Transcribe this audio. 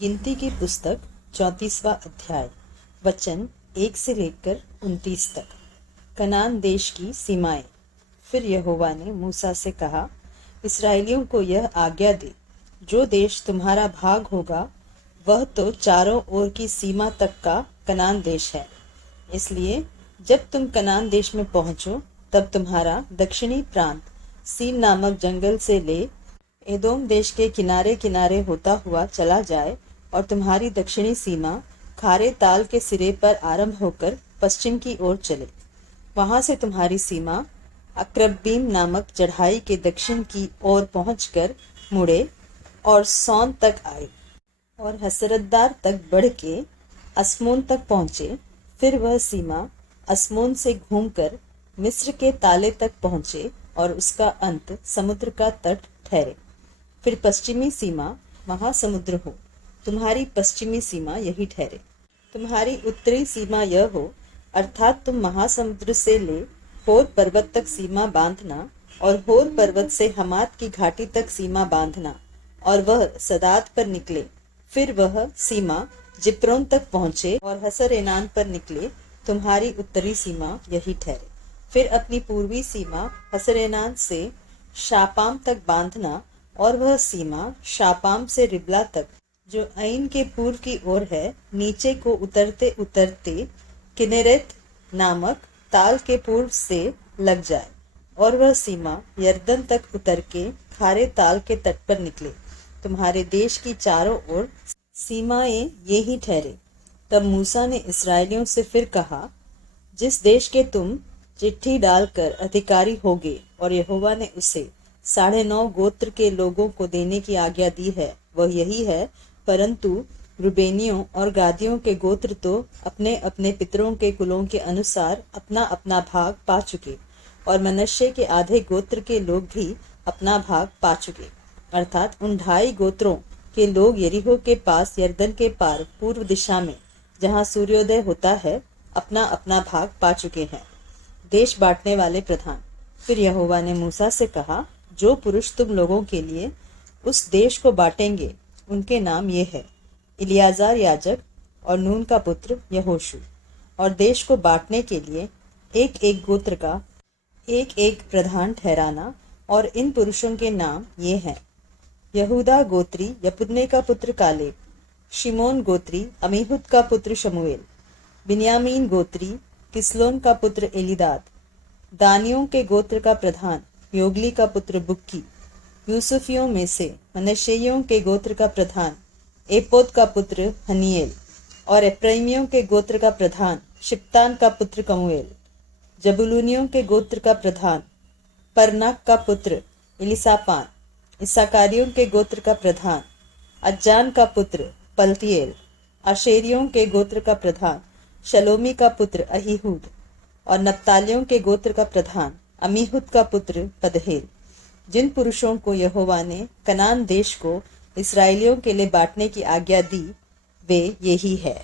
गिनती की पुस्तक 34वां अध्याय वचन 1 से लेकर 29 तक। कनान देश की सीमाएं। फिर यहोवा ने मूसा से कहा, इस्राएलियों को यह आज्ञा दे, जो देश तुम्हारा भाग होगा वह तो चारों ओर की सीमा तक का कनान देश है। इसलिए जब तुम कनान देश में पहुंचो तब तुम्हारा दक्षिणी प्रांत सीन नामक जंगल से ले एदोम देश के किनारे किनारे होता हुआ चला जाए और तुम्हारी दक्षिणी सीमा खारे ताल के सिरे पर आरंभ होकर पश्चिम की ओर चले। वहां से तुम्हारी सीमा अक्रब्बीम नामक चढ़ाई के दक्षिण की ओर पहुंचकर मुड़े और सौन तक आए और हसरद्दार तक बढ़ के अस्मोन तक पहुंचे। फिर वह सीमा अस्मोन से घूमकर मिस्र के ताले तक पहुंचे और उसका अंत समुद्र का तट ठहरे। फिर पश्चिमी सीमा महासमुद्र हो, तुम्हारी पश्चिमी सीमा यही ठहरे। तुम्हारी उत्तरी सीमा यह हो, अर्थात तुम महासमुद्र से ले होर पर्वत तक सीमा बांधना और होर पर्वत से हमात की घाटी तक सीमा बांधना और वह सदाद पर निकले। फिर वह सीमा जिप्रोन तक पहुंचे और हसरेनान पर निकले। तुम्हारी उत्तरी सीमा यही ठहरे। फिर अपनी पूर्वी सीमा हसरेनान से शापाम तक बांधना और वह सीमा शापाम से रिबला तक, जो ऐन के पूर्व की ओर है, नीचे को उतरते उतरते किनेरेत नामक ताल के पूर्व से लग जाए और वह सीमा यरदन तक उतर के खारे ताल के तट पर निकले। तुम्हारे देश की चारों ओर सीमाएं ये ही ठहरे। तब मूसा ने इस्राएलियों से फिर कहा, जिस देश के तुम चिट्ठी डालकर अधिकारी होगे और यहोवा ने उसे 9.5 गोत्र के लोगों को देने की आज्ञा दी है, वह यही है। परंतु रुबेनियों और गादियों के गोत्र तो अपने अपने पितरों के कुलों के अनुसार अपना अपना भाग पा चुके और मनश्शे के आधे गोत्र के लोग भी अपना भाग पा चुके, अर्थात उन 2.5 गोत्रों के लोग यरीहो के पास यरदन के पार पूर्व दिशा में जहाँ सूर्योदय होता है अपना अपना भाग पा चुके हैं। देश बांटने वाले प्रधान। फिर यहोवा ने मूसा से कहा, जो पुरुष तुम लोगों के लिए उस देश को बांटेंगे उनके नाम ये है, इलियाजार याजक और नून का पुत्र यहोशू। और देश को बांटने के लिए एक एक गोत्र का एक एक प्रधान ठहराना। और इन पुरुषों के नाम ये हैं, यहूदा गोत्री यपुन्ने का पुत्र कालेब, शिमोन गोत्री अमीहुद का पुत्र शमूएल, बिन्यामीन गोत्री किसलोन का पुत्र एलीदाद, दानियों के गोत्र का प्रधान योगली का पुत्र बुक्की, यूसुफियों में से मनश्शेइयों के गोत्र का प्रधान एपोद का पुत्र हनीएल, और एप्रैमियों के गोत्र का प्रधान शिप्तान का पुत्र कमूएल, जबुलूनियों के गोत्र का प्रधान परनाक का पुत्र इलिसापान, इसाकारियों के गोत्र का प्रधान अज्जान का पुत्र पलतीएल, आशेरियों के गोत्र का प्रधान शलोमी का पुत्र अहीहूद, और नप्तालियों के गोत्र का प्रधान अमीहुद का पुत्र पदहेल। जिन पुरुषों को यहोवा ने कनान देश को इस्राएलियों के लिए बांटने की आज्ञा दी वे यही है।